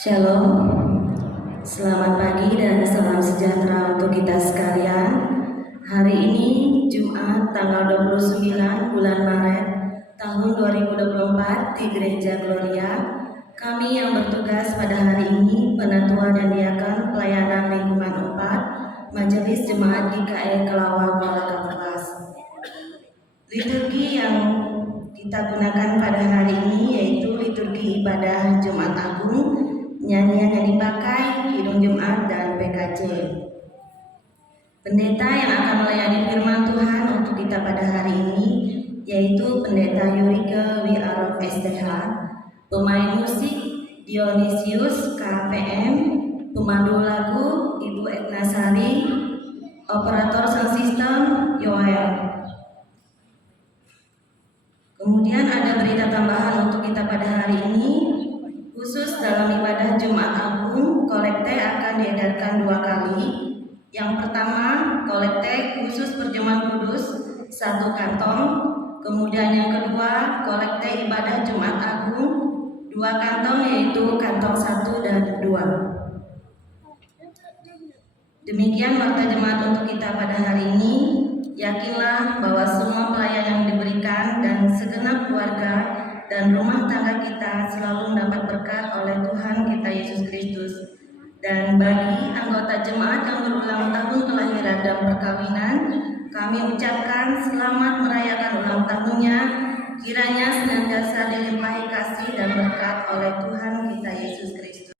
Shalom, selamat pagi dan salam sejahtera untuk kita sekalian. Hari ini Jumat tanggal 29 bulan Maret tahun 2024 di Gereja Gloria. Kami yang bertugas pada hari ini Penatua dan Diakan Pelayanan Lingkungan 4 Majelis Jemaat GKI Kelawar Kuala Kapuas. Liturgi yang kita gunakan pada hari ini yaitu liturgi ibadah Jumat Agung, nyanyian yang dipakai, Kidung Jumat dan PKJ. Pendeta yang akan melayani firman Tuhan untuk kita pada hari ini yaitu Pendeta Yurike Wiarok STH, pemain musik Dionysius KPM, pemandu lagu Ibu Etna Sari, operator sound system Yoel. Kemudian ada berita tambahan untuk kita pada hari ini. Khusus dalam ibadah Jumat Agung, kolekte akan diedarkan 2 kali. Yang pertama, kolekte khusus perjamuan kudus 1 kantong. Kemudian yang kedua, kolekte ibadah Jumat Agung 2 kantong, yaitu kantong 1 dan 2. Demikian warta jemaat untuk kita pada hari ini. Yakinlah bahwa semua pelayan yang diberikan dan segenap keluarga dan rumah tangga kita selalu mendapat berkat oleh Tuhan kita Yesus Kristus. Dan bagi anggota jemaat yang berulang tahun kelahiran dan perkawinan, kami ucapkan selamat merayakan ulang tahunnya. Kiranya senantiasa dilimpahi kasih dan berkat oleh Tuhan kita Yesus Kristus.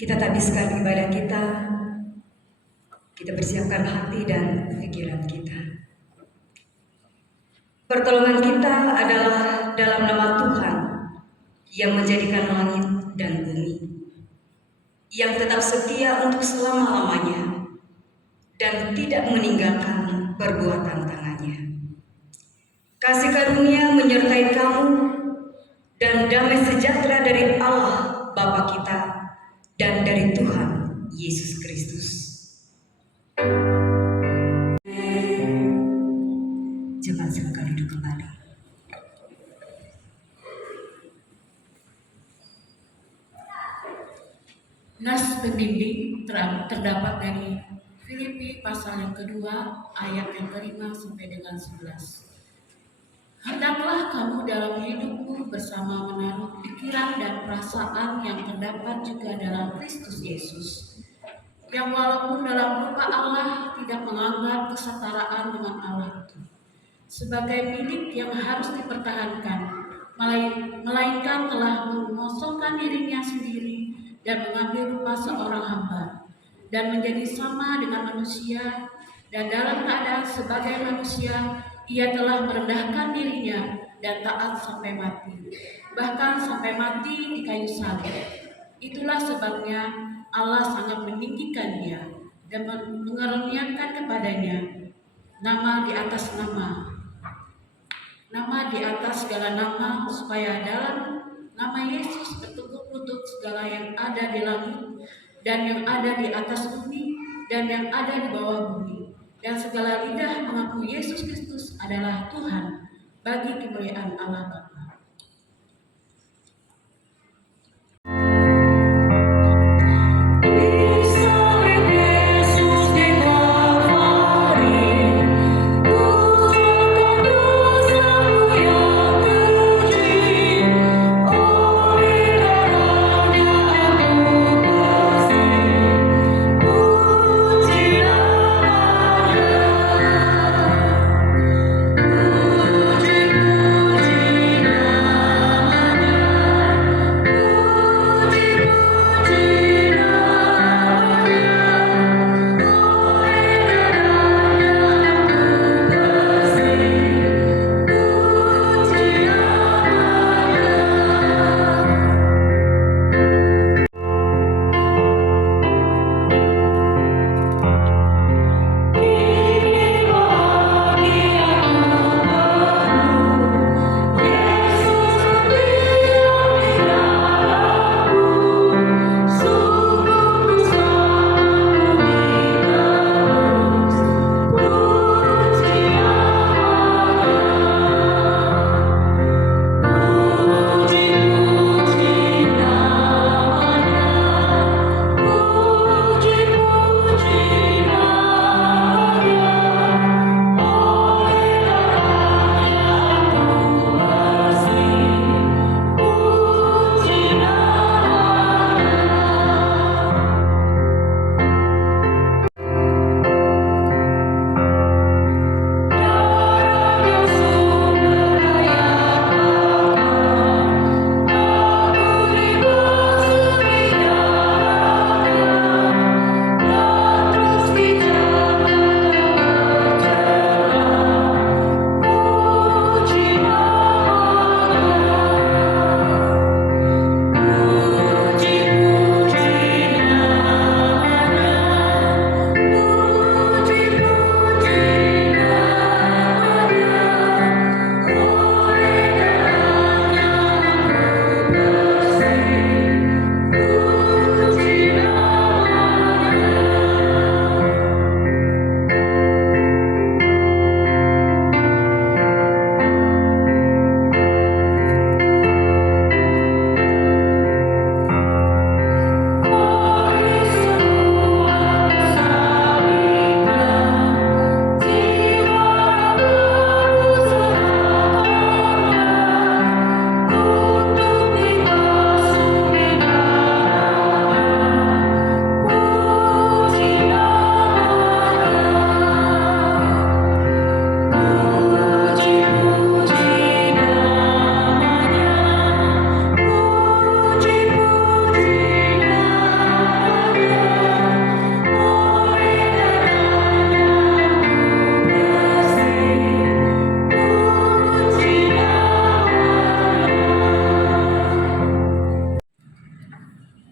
Kita habiskan ibadah kita persiapkan hati dan pikiran kita. Pertolongan kita adalah dalam nama Tuhan yang menjadikan langit dan bumi, yang tetap setia untuk selama-lamanya dan tidak meninggalkan perbuatan tangannya. Kasih karunia menyertai kamu dan damai sejahtera dari Allah Bapa kita dan dari Tuhan Yesus Kristus terdapat dari Filipi pasal yang kedua ayat yang kelima sampai dengan 11. Hendaklah kamu dalam hidupmu bersama menaruh pikiran dan perasaan yang terdapat juga dalam Kristus Yesus, yang walaupun dalam rupa Allah tidak menganggap kesetaraan dengan Allah itu sebagai milik yang harus dipertahankan, melainkan telah mengosongkan dirinya sendiri dan mengambil rupa seorang hamba, dan menjadi sama dengan manusia, dan dalam keadaan sebagai manusia, ia telah merendahkan dirinya dan taat sampai mati, bahkan sampai mati di kayu salib. Itulah sebabnya Allah sangat meninggikan dia dan mengaruniakan kepadanya nama di atas nama di atas segala nama, supaya dalam nama Yesus bertekuk lutut segala yang ada di langit dan yang ada di atas bumi dan yang ada di bawah bumi, dan segala lidah mengaku Yesus Kristus adalah Tuhan, bagi kemuliaan Allah Bapa.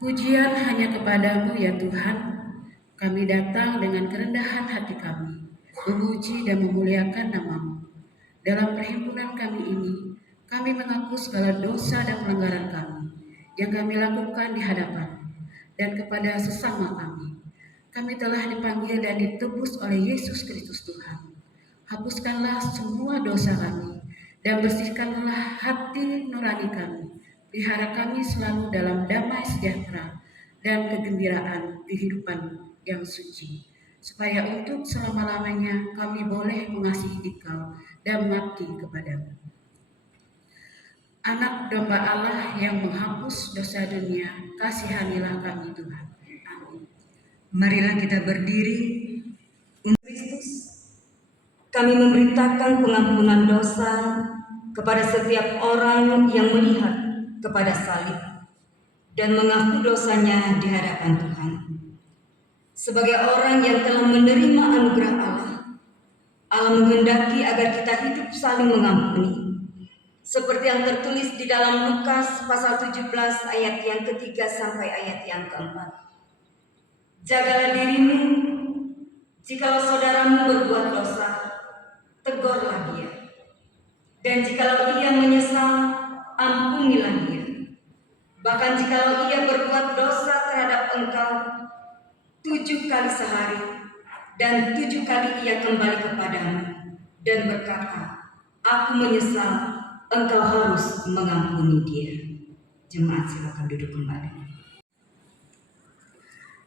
Pujian hanya kepadamu ya Tuhan, kami datang dengan kerendahan hati kami, memuji dan memuliakan namamu. Dalam perhimpunan kami ini, kami mengaku segala dosa dan pelanggaran kami, yang kami lakukan di hadapan dan kepada sesama kami. Kami telah dipanggil dan ditebus oleh Yesus Kristus Tuhan. Hapuskanlah semua dosa kami, dan bersihkanlah hati nurani kami. Pelihara kami selalu dalam damai sejahtera dan kegembiraan kehidupan yang suci, supaya untuk selama-lamanya kami boleh mengasihi Dikau dan mengabdi kepadamu. Anak domba Allah yang menghapus dosa dunia, kasihanilah kami Tuhan. Amin. Marilah kita berdiri untuk Kristus. Kami memberitakan pengampunan dosa kepada setiap orang yang melihat kepada salib dan mengaku dosanya di hadapan Tuhan. Sebagai orang yang telah menerima anugerah Allah, Allah menghendaki agar kita hidup saling mengampuni. Seperti yang tertulis di dalam Lukas pasal 17 ayat yang ketiga sampai ayat yang keempat. Jagalah dirimu, jikalau saudaramu berbuat dosa, tegurlah dia. Dan jikalau ia menyesal, ampunilah dia. Bahkan jikalau ia berbuat dosa terhadap engkau 7 kali sehari, dan 7 kali ia kembali kepadamu dan berkata, aku menyesal, engkau harus mengampuni dia. Jemaat silakan duduk kembali.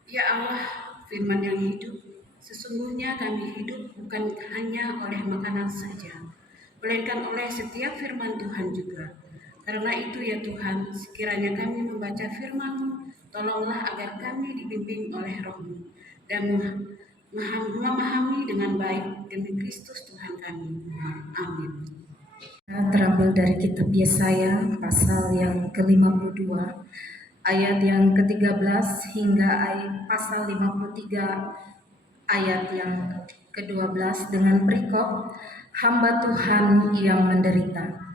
Ya Allah, firman yang hidup, sesungguhnya kami hidup bukan hanya oleh makanan saja, melainkan oleh setiap firman Tuhan juga. Karena itu ya Tuhan, sekiranya kami membaca firman-Mu, tolonglah agar kami dibimbing oleh Roh-Mu dan memahami dengan baik demi Kristus Tuhan kami. Amin. Terambil dari kitab Yesaya pasal yang ke-52 ayat yang ke-13 hingga pasal 53 ayat yang ke-12 dengan perikop hamba Tuhan yang menderita.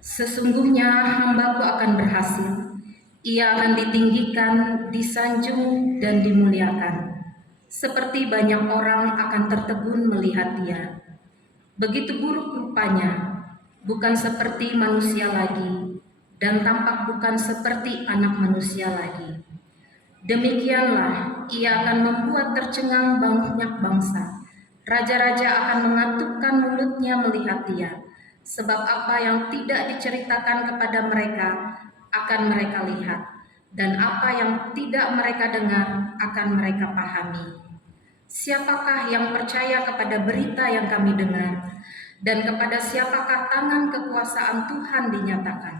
Sesungguhnya hambaku akan berhasil, ia akan ditinggikan, disanjung dan dimuliakan. Seperti banyak orang akan tertegun melihat dia. Begitu buruk rupanya, bukan seperti manusia lagi, dan tampak bukan seperti anak manusia lagi. Demikianlah ia akan membuat tercengang banyak bangsa. Raja-raja akan mengatupkan mulutnya melihat dia, sebab apa yang tidak diceritakan kepada mereka akan mereka lihat, dan apa yang tidak mereka dengar akan mereka pahami. Siapakah yang percaya kepada berita yang kami dengar, dan kepada siapakah tangan kekuasaan Tuhan dinyatakan?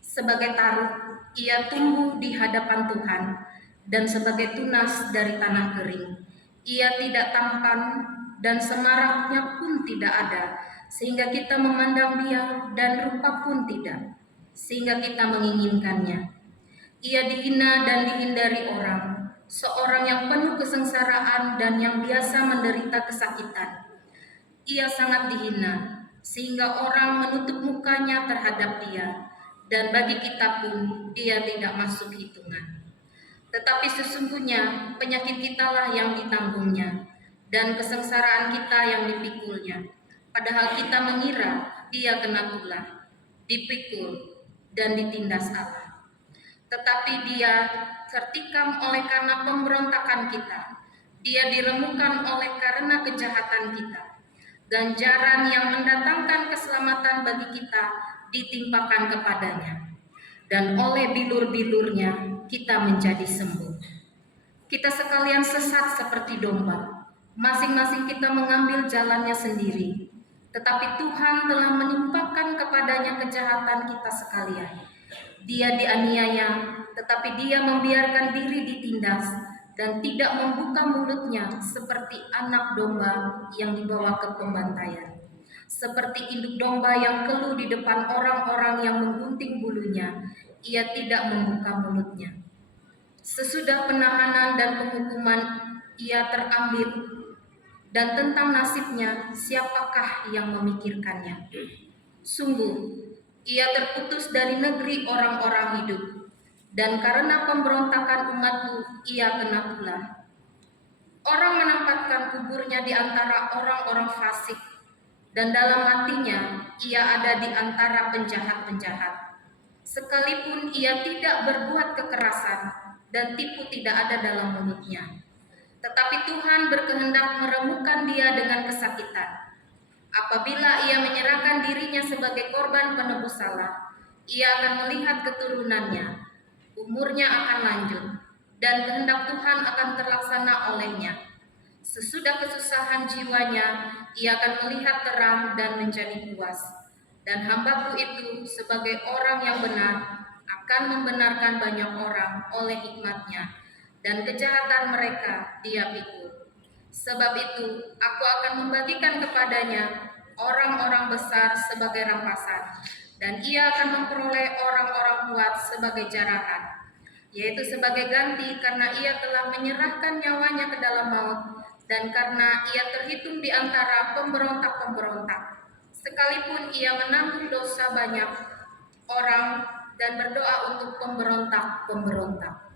Sebagai taruk, ia tumbuh di hadapan Tuhan, dan sebagai tunas dari tanah kering. Ia tidak tampan, dan semaraknya pun tidak ada, sehingga kita memandang dia, dan rupa pun tidak, sehingga kita menginginkannya. Ia dihina dan dihindari orang, seorang yang penuh kesengsaraan dan yang biasa menderita kesakitan. Ia sangat dihina, sehingga orang menutup mukanya terhadap dia, dan bagi kita pun dia tidak masuk hitungan. Tetapi sesungguhnya penyakit kitalah yang ditanggungnya, dan kesengsaraan kita yang dipikulnya. Padahal kita mengira dia kena tulah, dipikul, dan ditindas Allah. Tetapi dia tertikam oleh karena pemberontakan kita, dia diremukkan oleh karena kejahatan kita. Ganjaran yang mendatangkan keselamatan bagi kita ditimpakan kepadanya, dan oleh bilur-bilurnya kita menjadi sembuh. Kita sekalian sesat seperti domba, masing-masing kita mengambil jalannya sendiri. Tetapi Tuhan telah menimpakan kepadanya kejahatan kita sekalian. Dia dianiaya, tetapi dia membiarkan diri ditindas dan tidak membuka mulutnya seperti anak domba yang dibawa ke pembantaian. Seperti induk domba yang keluh di depan orang-orang yang menggunting bulunya, ia tidak membuka mulutnya. Sesudah penahanan dan penghukuman, ia terambil, dan tentang nasibnya siapakah yang memikirkannya? Sungguh, ia terputus dari negeri orang-orang hidup, dan karena pemberontakan umatku ia kena tulah. Orang menempatkan kuburnya di antara orang-orang fasik, dan dalam hatinya ia ada di antara penjahat-penjahat. Sekalipun ia tidak berbuat kekerasan, dan tipu tidak ada dalam mulutnya. Tetapi Tuhan berkehendak meremukkan dia dengan kesakitan. Apabila ia menyerahkan dirinya sebagai korban penebus salah, ia akan melihat keturunannya. Umurnya akan lanjut, dan kehendak Tuhan akan terlaksana olehnya. Sesudah kesusahan jiwanya, ia akan melihat terang dan menjadi puas. Dan hambaku itu sebagai orang yang benar akan membenarkan banyak orang oleh hikmatnya, dan kejahatan mereka dia pikul. Sebab itu aku akan membagikan kepadanya orang-orang besar sebagai rampasan, dan ia akan memperoleh orang-orang kuat sebagai jarahan, yaitu sebagai ganti karena ia telah menyerahkan nyawanya ke dalam maut, dan karena ia terhitung di antara pemberontak-pemberontak, sekalipun ia menanggung dosa banyak orang dan berdoa untuk pemberontak-pemberontak.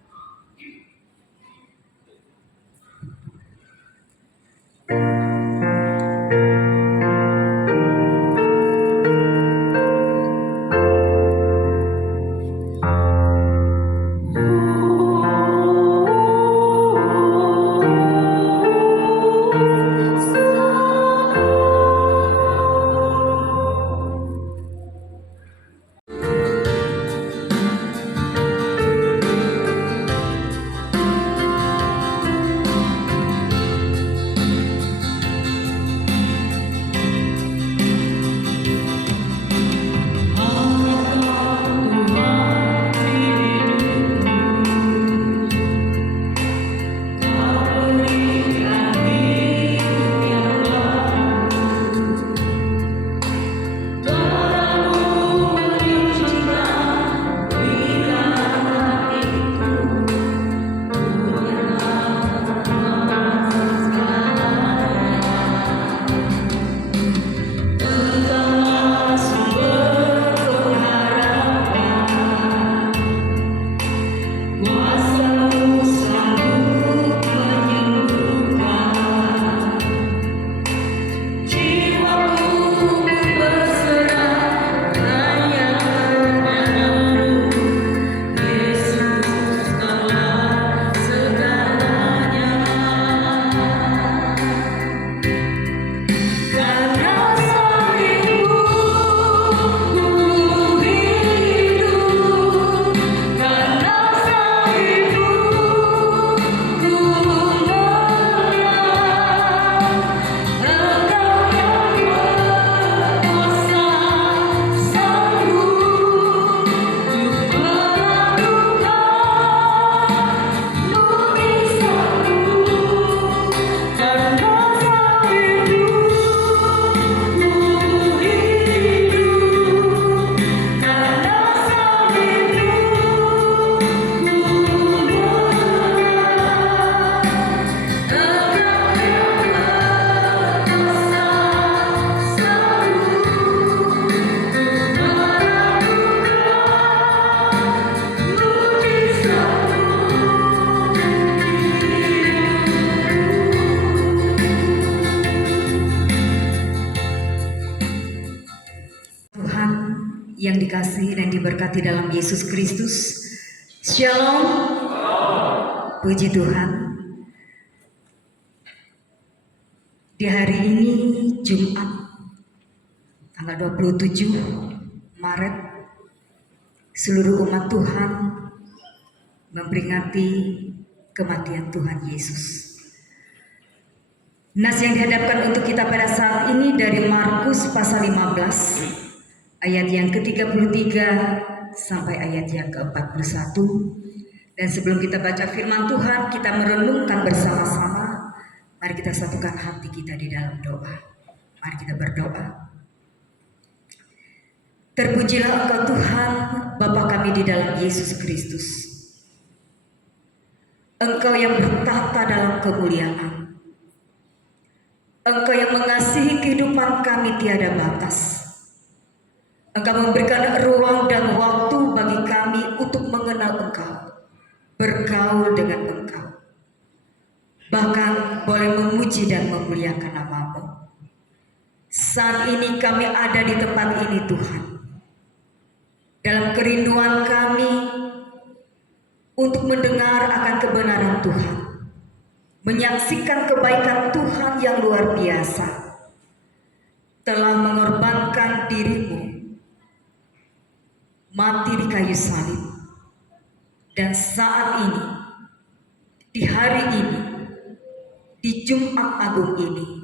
Yang dikasihi dan diberkati dalam Yesus Kristus. Shalom. Puji Tuhan. Di hari ini Jumat tanggal 27 Maret, seluruh umat Tuhan memperingati kematian Tuhan Yesus. Nas yang dihadapkan untuk kita pada saat ini dari Markus pasal 15 ayat yang ke-33 sampai ayat yang ke-41. Dan sebelum kita baca firman Tuhan, kita merenungkan bersama-sama. Mari kita satukan hati kita di dalam doa. Mari kita berdoa. Terpujilah Engkau Tuhan, Bapa kami di dalam Yesus Kristus. Engkau yang bertata dalam kemuliaan. Engkau yang mengasihi kehidupan kami tiada batas. Engkau memberikan ruang dan waktu bagi kami untuk mengenal Engkau, bergaul dengan Engkau, bahkan boleh memuji dan memuliakan nama-Mu. Saat ini kami ada di tempat ini Tuhan, dalam kerinduan kami untuk mendengar akan kebenaran Tuhan, menyaksikan kebaikan Tuhan yang luar biasa, telah mengorbankan diri-Mu, mati di kayu salib, dan saat ini di hari ini, di Jumat Agung ini,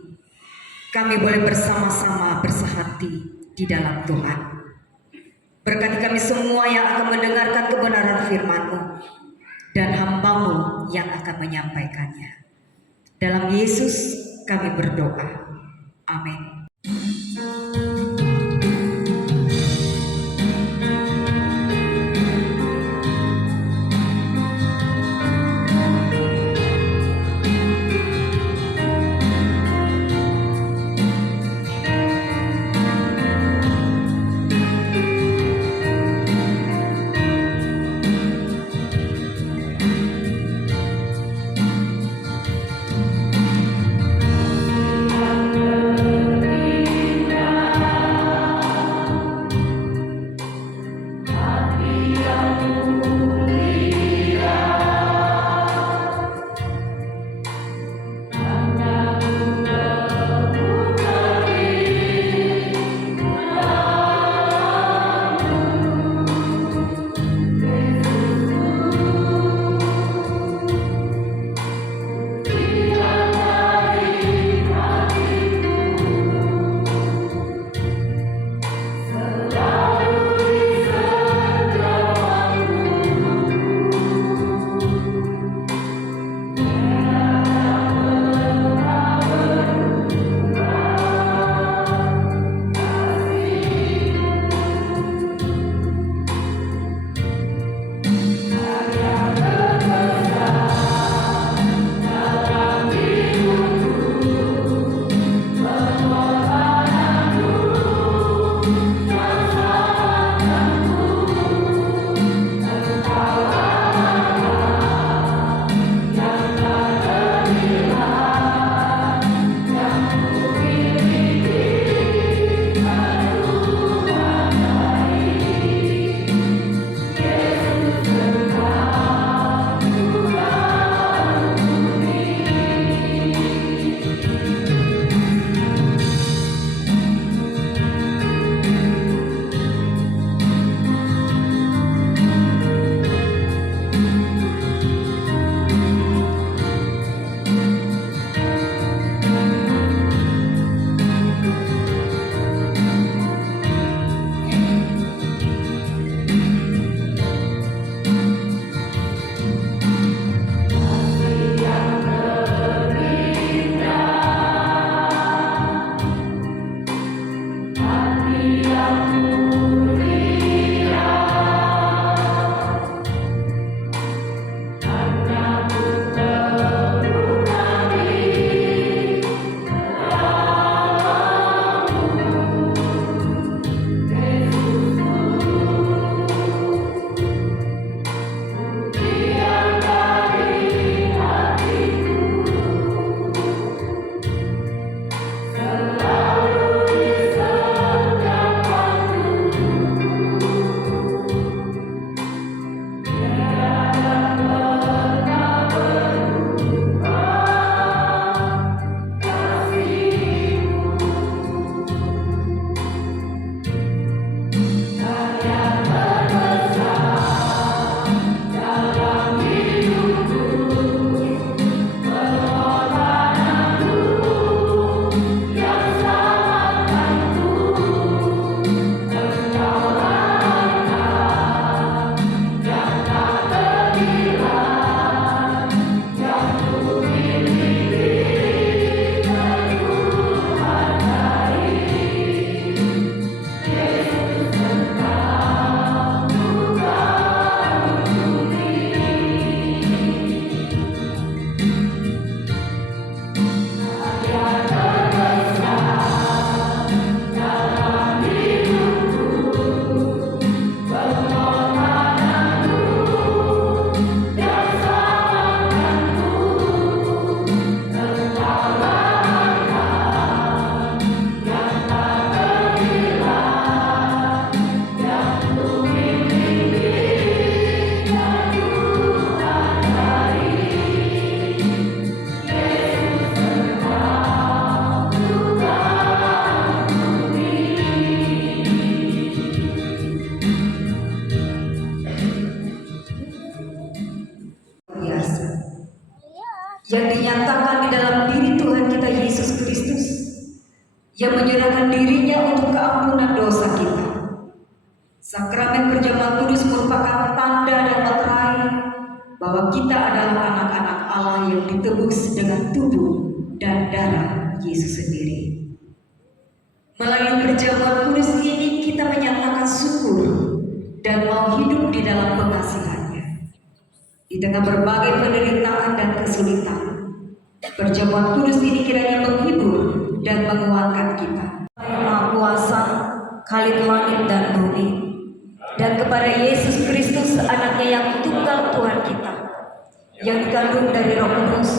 kami boleh bersama-sama bersehati di dalam Tuhan. Berkati kami semua yang akan mendengarkan kebenaran firman-Mu dan hamba-Mu yang akan menyampaikannya. Dalam Yesus kami berdoa. Amin. yang menyerahkan dirinya untuk keampunan dosa kita. Sakramen perjamuan kudus merupakan tanda dan materai bahwa kita adalah anak-anak Allah yang ditebus dengan tubuh dan darah Yesus sendiri. Melalui perjamuan kudus ini kita menyatakan syukur dan mau hidup di dalam pengasihannya. Di tengah berbagai penderitaan dan kesulitan, perjamuan kudus ini kiranya menghibur dan menguatkan kita. Yang Maha Kuasa, Khalik langit dan bumi, dan kepada Yesus Kristus anaknya yang tunggal Tuhan kita, yang dikandung dari Roh Kudus,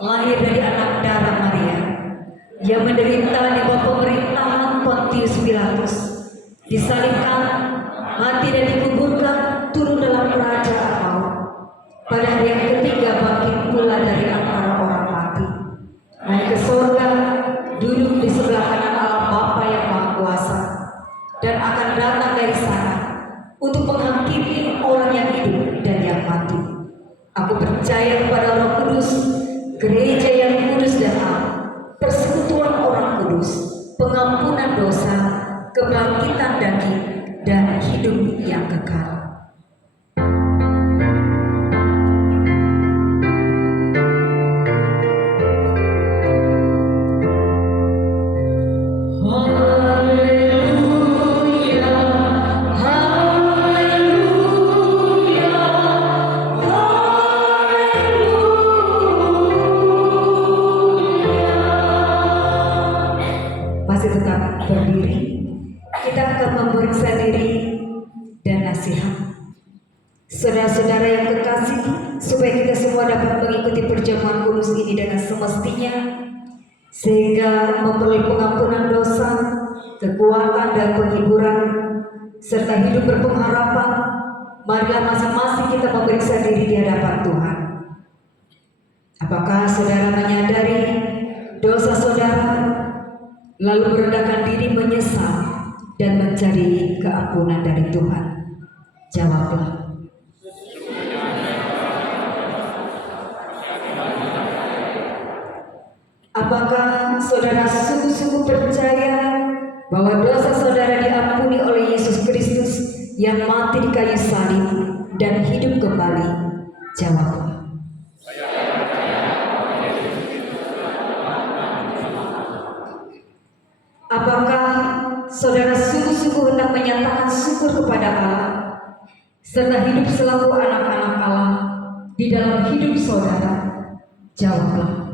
lahir dari anak darah Maria, yang menderita di bawah pemerintahan Pontius Pilatus, disalibkan, mati dan dikuburkan, turun dalam kerajaan maut. Pada hari yang ketiga bangkit pula dari antara orang mati, naik ke surga, duduk di sebelah kanan Allah Bapa yang Maha Kuasa, dan akan datang dari sana untuk menghakimi orang yang hidup dan yang mati. Aku percaya kepada Roh Kudus, gereja yang kudus dan am, persekutuan orang kudus, pengampunan dosa, kebangkitan daging, dan hidup yang kekal. Masih tetap berdiri, kita akan memeriksa diri dan nasihat. Saudara-saudara yang kekasih, supaya kita semua dapat mengikuti perjamuan kudus ini dengan semestinya, sehingga memperoleh pengampunan dosa, kekuatan dan penghiburan, serta hidup berpengharapan, marilah masing-masing kita memeriksa diri di hadapan Tuhan. Apakah saudara menyadari dosa saudara, lalu merendahkan diri menyesal dan mencari keampunan dari Tuhan? Jawablah. Apakah saudara sungguh-sungguh percaya bahwa dosa saudara diampuni oleh Yesus Kristus yang mati di kayu salib dan hidup kembali? Jawablah. Apakah saudara sungguh-sungguh hendak menyatakan syukur kepada Allah serta hidup selaku anak-anak Allah di dalam hidup saudara? Jawablah.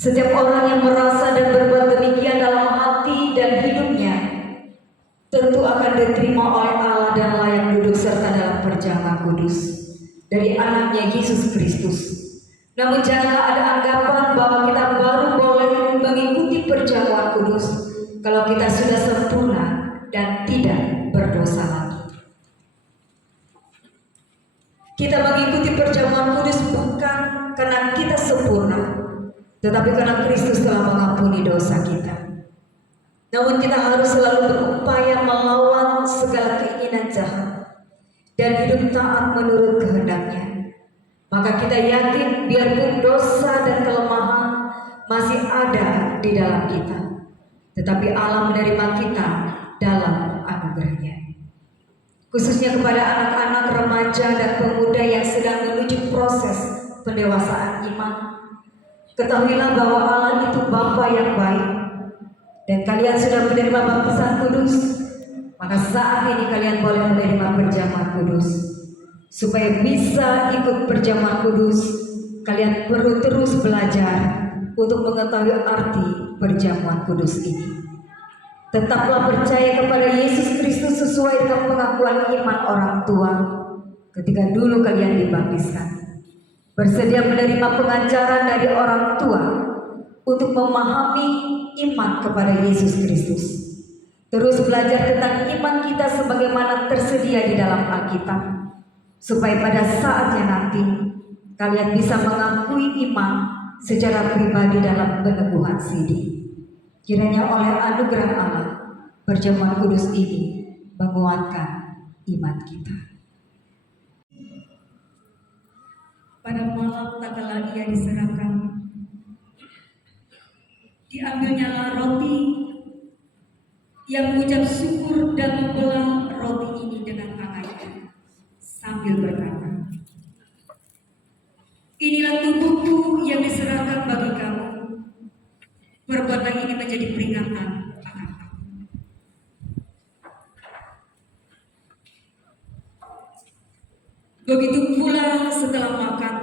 Setiap orang yang merasa dan berbuat demikian dalam hati dan hidupnya tentu akan diterima oleh Allah dan layak duduk serta dalam perjamuan kudus dari anaknya Yesus Kristus. Namun janganlah ada anggapan bahwa kita baru boleh mengikuti perjamuan kudus kalau kita sudah sempurna dan tidak berdosa lagi. Kita mengikuti perjamuan kudus bukan karena kita sempurna, tetapi karena Kristus telah mengampuni dosa kita. Namun kita harus selalu berupaya melawan segala keinginan jahat dan hidup taat menurut kehendaknya. Maka kita yakin biarpun dosa dan kelemahan masih ada di dalam kita, tetapi Allah menerima kita dalam anugerahnya. Khususnya kepada anak-anak, remaja, dan pemuda yang sedang menuju proses pendewasaan iman, ketahuilah bahwa Allah itu Bapa yang baik, dan kalian sudah menerima baptisan kudus. Maka saat ini kalian boleh menerima perjamuan kudus. Supaya bisa ikut perjamuan kudus, kalian perlu terus belajar untuk mengetahui arti perjamuan kudus ini. Tetaplah percaya kepada Yesus Kristus sesuai dengan pengakuan iman orang tua ketika dulu kalian dibaptiskan. Bersedia menerima pengajaran dari orang tua untuk memahami iman kepada Yesus Kristus. Terus belajar tentang iman kita sebagaimana tersedia di dalam Alkitab, supaya pada saatnya nanti kalian bisa mengakui iman secara pribadi dalam peneguhan sidi. Kiranya oleh anugerah Allah, perjamuan kudus ini menguatkan iman kita. Pada malam tak kala ia diserahkan, diambilnyalah roti, ia mengucap syukur dan membelah roti ini dengan tangannya sambil berkata, "Inilah tubuhku yang diserahkan bagi kamu. Perbuatan ini menjadi peringatan akan kamu." Begitu pula setelah makan,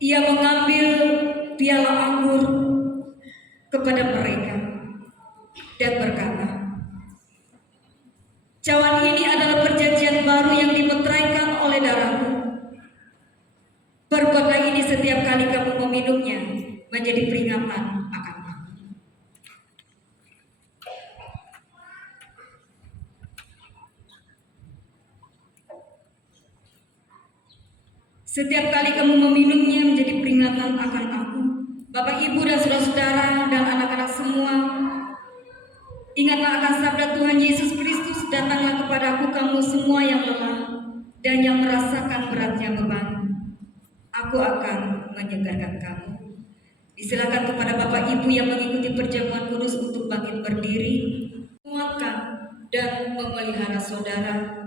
ia mengambil piala anggur kepada mereka dan berkata, "Cawan ini adalah perjanjian baru yang dimeteraikan oleh darahku. Perbuatlah ini setiap kali kamu meminumnya menjadi peringatan akan aku." Setiap kali kamu meminumnya menjadi peringatan akan aku. Bapak, Ibu, dan saudara-saudara dan anak-anak semua, ingatlah akan sabda Tuhan Yesus Kristus, "Datanglah kepadaku kamu semua yang lelah dan yang merasakan beratnya beban. Aku akan menyegarkan kamu." Disilakan kepada Bapak Ibu yang mengikuti perjamuan kudus untuk bangkit berdiri, menguatkan dan memelihara saudara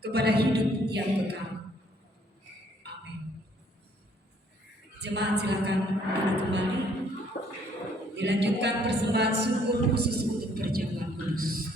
kepada hidup yang kekal. Jemaat silakan duduk kembali. Dilanjutkan persembahan syukur khusus untuk perjamuan kudus.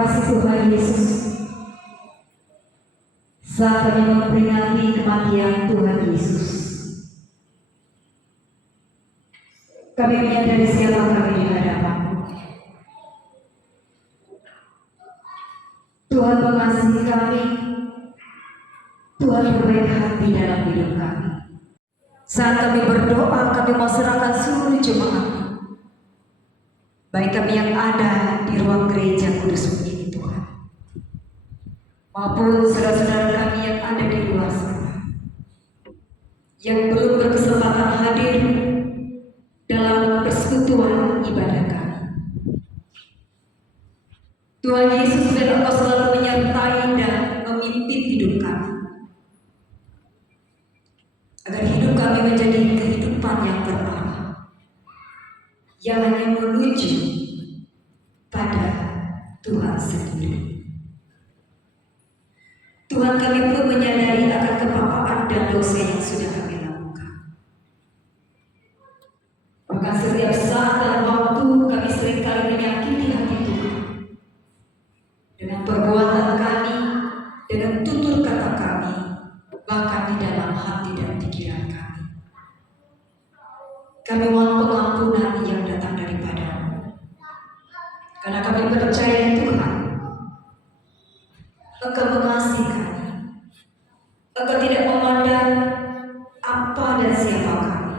kasih Tuhan Yesus, saat kami memperingati kematian Tuhan Yesus, kami menyadari siapa kami di hadapan-Mu. Tuhan mengasihi kami, Tuhan berbaik hati dalam hidup kami. Saat kami berdoa, kami mau serahkan seluruh jemaat, baik kami yang ada di ruang gereja kudus ini Tuhan, maupun saudara-saudara kami yang ada di luar sana, yang belum berkesempatan hadir dalam persekutuan ibadah kami. Tuhan Yesus, biar Engkau selalu menyertai dan memimpin hidup kami, agar hidup kami menjadi kehidupan yang terarah, yang hanya menuju pada Tuhan sendiri. Tuhan, kami pun menyadari akan kepampaan dan dosa yang sudah kami lakukan. Bahkan setiap saat dan waktu kami seringkali menyakiti hati Tuhan dengan perbuatan kami, dengan tutur kata kami, bahkan di dalam hati dan pikiran kami. Kami mohon pengampunan yang datang daripada-Mu, karena kami percaya Tuhan, Engkau mengasihi kami, Engkau tidak memandang apa dan siapa kami,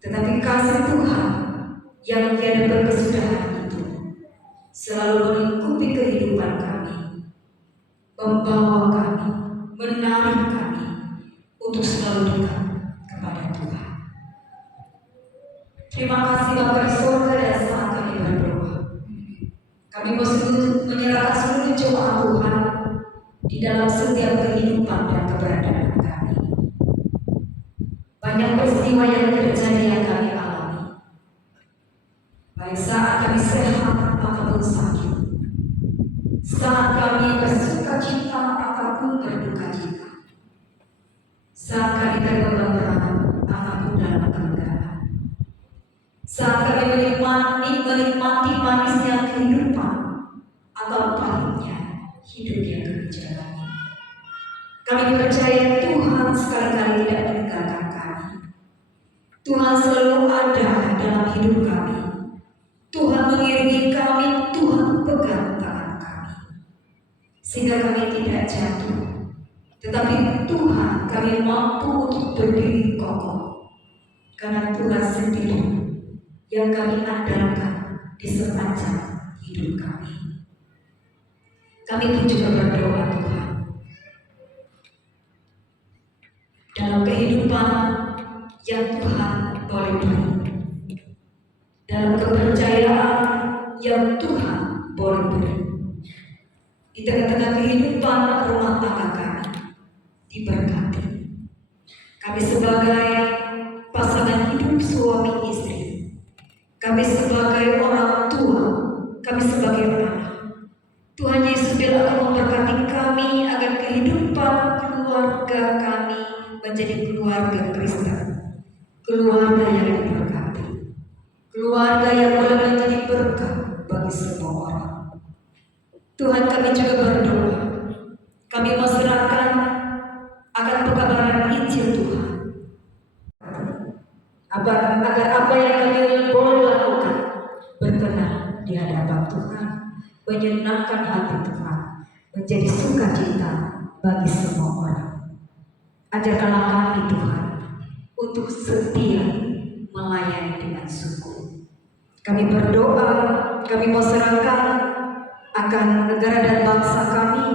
tetapi kasih Tuhan yang tiada berkesudahan itu selalu melingkupi kehidupan kami, membawa kami, menarik kami untuk selalu dekat kepada Tuhan. Terima kasih Bapa di surga, dan saat kami berdoa, kami menyerahkan seluruh jemaat Tuhan di dalam setiap kehidupan dan keberadaan kami. Banyak peristiwa yang terjadi yang kami alami, baik saat kami sehat ataupun sakit, saat kami bersuka cita ataupun berduka cita, saat kami terbeban ataupun dalam kegagalan, saat kami menikmati manisnya kehidupan atau pahitnya hidup yang kami jalani. Kami percaya Tuhan sekali-kali tidak meninggalkan kami. Tuhan selalu ada dalam hidup kami. Tuhan mengiringi kami, Tuhan pegang tangan kami, sehingga kami tidak jatuh, tetapi Tuhan kami mampu untuk berdiri kokoh, karena Tuhan sendiri yang kami andalkan di sepanjang hidup kami. Kami pun juga berdoa Tuhan, dalam kehidupan yang Tuhan boleh beri, dalam kepercayaan yang Tuhan boleh beri, di tengah-tengah kehidupan rumah tangga kami diberkati. Kami sebagai pasangan hidup suami istri, kami sebagai orang tua, kami sebagai anak, Tuhan Yesus biarlah Engkau memberkati kami agar kehidupan keluarga kami menjadi keluarga Kristen, keluarga yang diberkati, keluarga yang boleh menjadi berkat bagi semua orang. Tuhan, kami juga berdoa, kami mau serahkan akan pekabaran Injil Tuhan, agar apa yang kami boleh lakukan berkenan di hadapan Tuhan, menyenangkan hati Tuhan, menjadi sukacita bagi semua orang. Ajarkanlah kami Tuhan untuk setia melayani dengan sungguh. Kami berdoa, kami mau serahkan akan negara dan bangsa kami.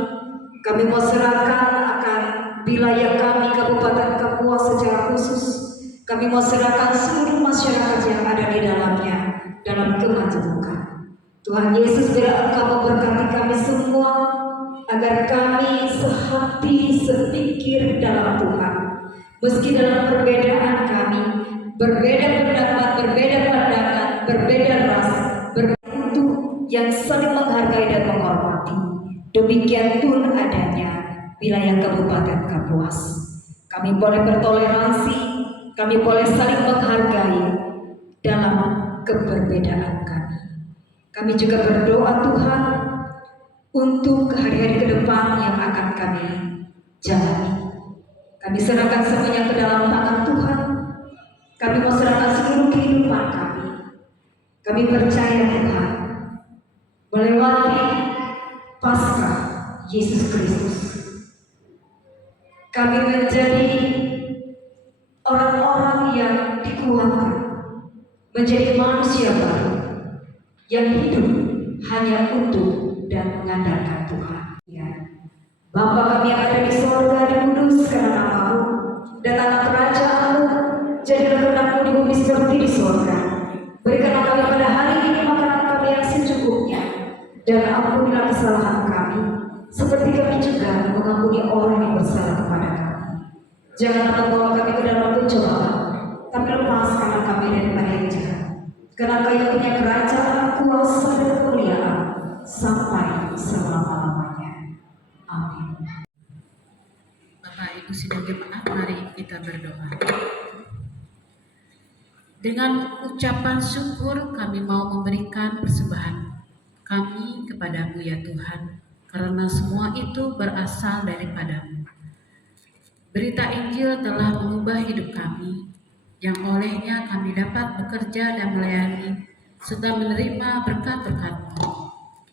Kami mau serahkan akan wilayah kami, Kabupaten Kapuas secara khusus. Kami mau serahkan seluruh masyarakat yang ada di dalamnya dalam kemajemukan. Tuhan Yesus, biar Engkau memberkati kami semua, agar kami sehati sepikir dalam Tuhan. Meski dalam perbedaan kami, berbeda pendapat, berbeda pandangan, berbeda ras, berbeda yang saling menghargai dan menghormati. Demikian pun adanya wilayah Kabupaten Kapuas. Kami boleh bertoleransi, kami boleh saling menghargai dalam keberbedaan kami. Kami juga berdoa Tuhan untuk hari-hari ke depan yang akan kami jalani. Kami serahkan semuanya ke dalam tangan Tuhan. Kami mau serahkan seluruh kehidupan kami. Kami percaya Tuhan, melewati Paskah Yesus Kristus, kami menjadi orang-orang yang dikuatkan, menjadi manusia baru yang hidup hanya untuk dan mengandalkan Tuhan. Ya. Bapa kami yang ada di sorga, dikuduskan nama-Mu, datanglah kerajaanmu, jadilah kehendak-Mu di bumi seperti di sorga. Berikanlah kami pada hari ini makanan kami yang secukupnya, dan ampunilah kesalahan kami, seperti kami juga mengampuni orang yang bersalah kepada kami. Janganlah membawa kami ke dalam pencobaan, tapi lepaskanlah kami daripada yang jahat. Karena Kau yang punya kerajaan, kuasa dan kemuliaan sampai selama-lamanya. Amin. Bapak Ibu sidang jemaat, mari kita berdoa. Dengan ucapan syukur kami mau memberikan persembahan kami kepada-Mu ya Tuhan, karena semua itu berasal daripada-Mu. Berita Injil telah mengubah hidup kami, yang olehnya kami dapat bekerja dan melayani, serta menerima berkat-berkat-Mu.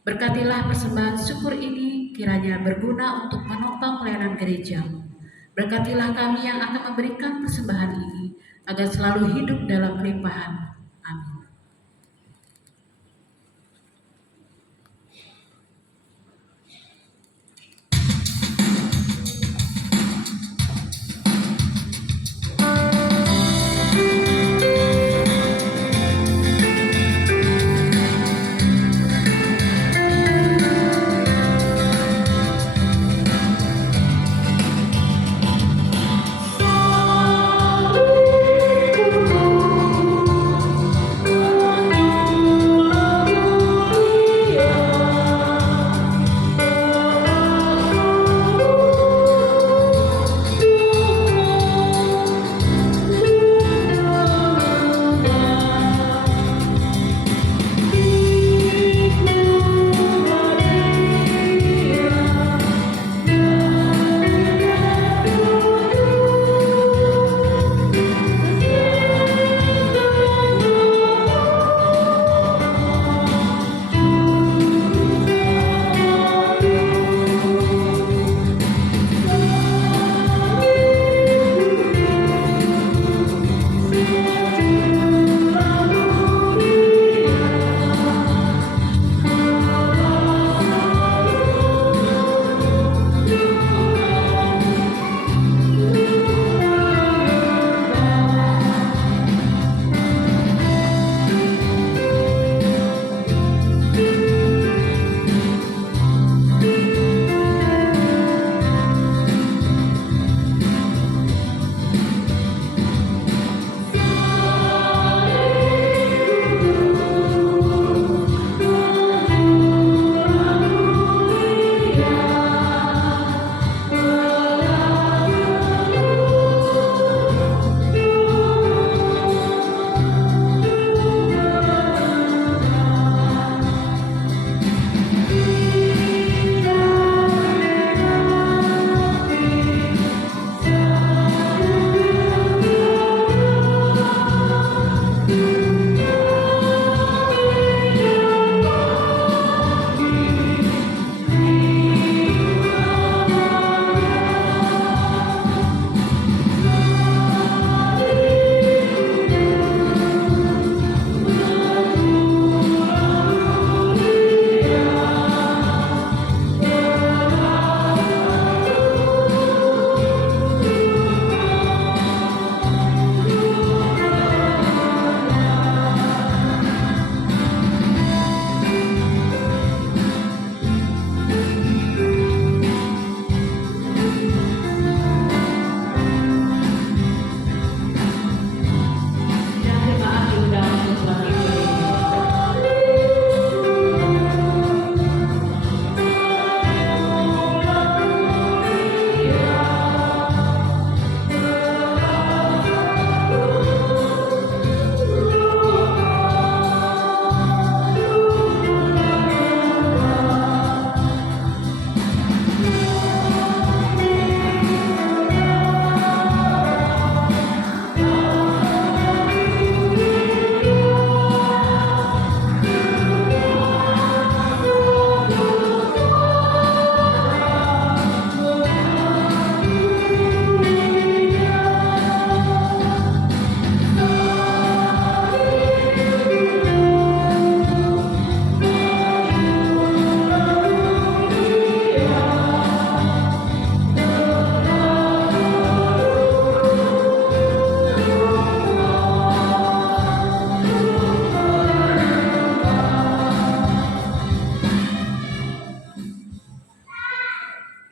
Berkatilah persembahan syukur ini kiranya berguna untuk menopang pelayanan gereja. Berkatilah kami yang akan memberikan persembahan ini, agar selalu hidup dalam kelimpahan. Amin.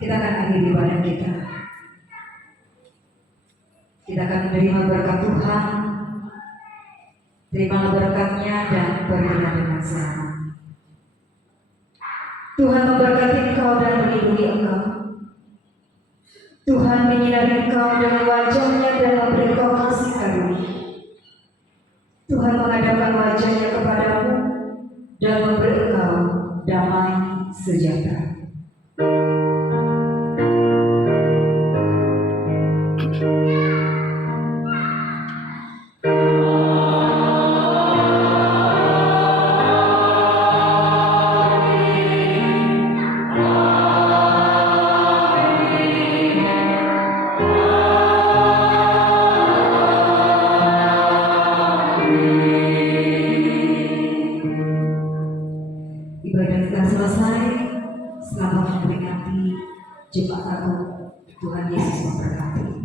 Kita akan akhiri ibadah kita. Kita akan menerima berkat Tuhan. Terimalah berkatnya dan berilah dengan selamat. Tuhan memberkati engkau dan melindungi engkau. Tuhan menyinari engkau dengan wajah-Nya dan memberi engkau kasih karunia. Tuhan menghadapkan wajah-Nya kepadamu dan memberi engkau damai sejahtera. Ibadah telah selesai. Selamat memperingati Jumat Agung. Tuhan Yesus memberkati.